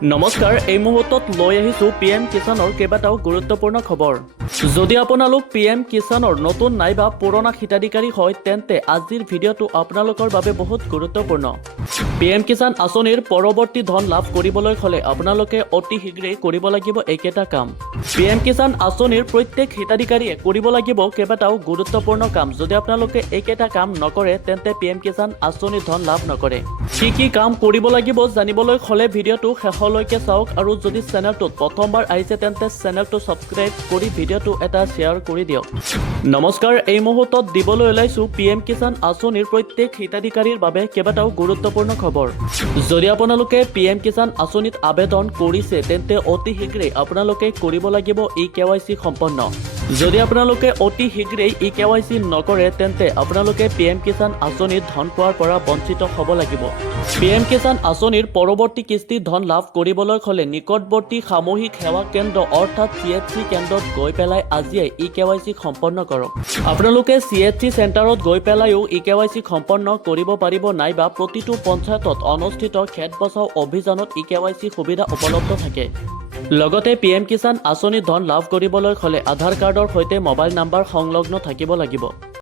নমস্কাৰ এই মুহূৰ্তত লৈ আহিছো পিএম কিষাণৰ কেইবাটাও গুৰুত্বপূৰ্ণ খবৰ। যদি আপোনালোক পিএম কিষাণৰ নতুন নাইবা পুৰণা হিতাধিকাৰী হয় তেন্তে আজিৰ ভিডিঅ'টো আপোনালোকৰ বাবে বহুত গুৰুত্বপূৰ্ণ। পিএম কিষাণ আঁচনিৰ পৰৱৰ্তী ধন লাভ কৰিবলৈ হ'লে আপোনালোকে অতি শীঘ্ৰেই কৰিব লাগিব এইকেইটা কাম। পিএম কিষাণ আঁচনিৰ প্ৰত্যেক হিতাধিকাৰীয়ে কৰিব লাগিব কেইবাটাও গুৰুত্বপূৰ্ণ কাম। যদি আপোনালোকে এইকেইটা কাম নকৰে তেন্তে পিএম কিষাণ আঁচনিৰ ধন লাভ নকৰে। কি কাম কৰিব লাগিব জানিবলৈ হ'লে ভিডিঅ'টো শেষলৈকে চাওক আৰু যদি চেনেলটোত প্ৰথমবাৰ আহিছে তেন্তে চেনেলটো ছাবস্ক্ৰাইব কৰি ভিডিঅ'টো এটা শ্বেয়াৰ কৰি দিয়ক। নমস্কাৰ এই মুহূৰ্তত দিবলৈ ওলাইছো পিএম কিষাণ আঁচনিৰ প্ৰত্যেক হিতাধিকাৰীৰ বাবে কেইবাটাও গুৰুত্বপূৰ্ণ খবৰ। যদি আপোনালোকে পিএম কিষাণ আঁচনিত আবেদন কৰিছে তেন্তে অতি শীঘ্ৰেই আপোনালোকে কৰিব লাগিব KYC সম্পন্ন। যদি আপোনালোকে অতি শীঘ্ৰেই KYC নকৰে তেন্তে আপোনালোকে পিএম কিষাণ আঁচনিৰ ধন পোৱাৰ পৰা বঞ্চিত হ'ব লাগিব। পিএম কিষাণ আঁচনিৰ পৰৱৰ্তী কিস্তিৰ ধন লাভ কৰিবলৈ হ'লে নিকটৱৰ্তী সামূহিক সেৱা কেন্দ্ৰ অৰ্থাৎ CHC কেন্দ্ৰত গৈ পেলাই আজিয়ে KYC সম্পন্ন কৰক। আপোনালোকে CHC চেণ্টাৰত গৈ পেলাইও KYC সম্পন্ন কৰিব পাৰিব নাইবা প্ৰতিটো পঞ্চায়তত অনুষ্ঠিত খেত বচাও অভিযানত KYC সুবিধা উপলব্ধ থাকে। লগতে পিএম কিষাণ আঁচনিৰ ধন লাভ কৰিবলৈ হ'লে আধাৰ কাৰ্ডৰ সৈতে মোবাইল নাম্বাৰ সংলগ্ন থাকিব লাগিব।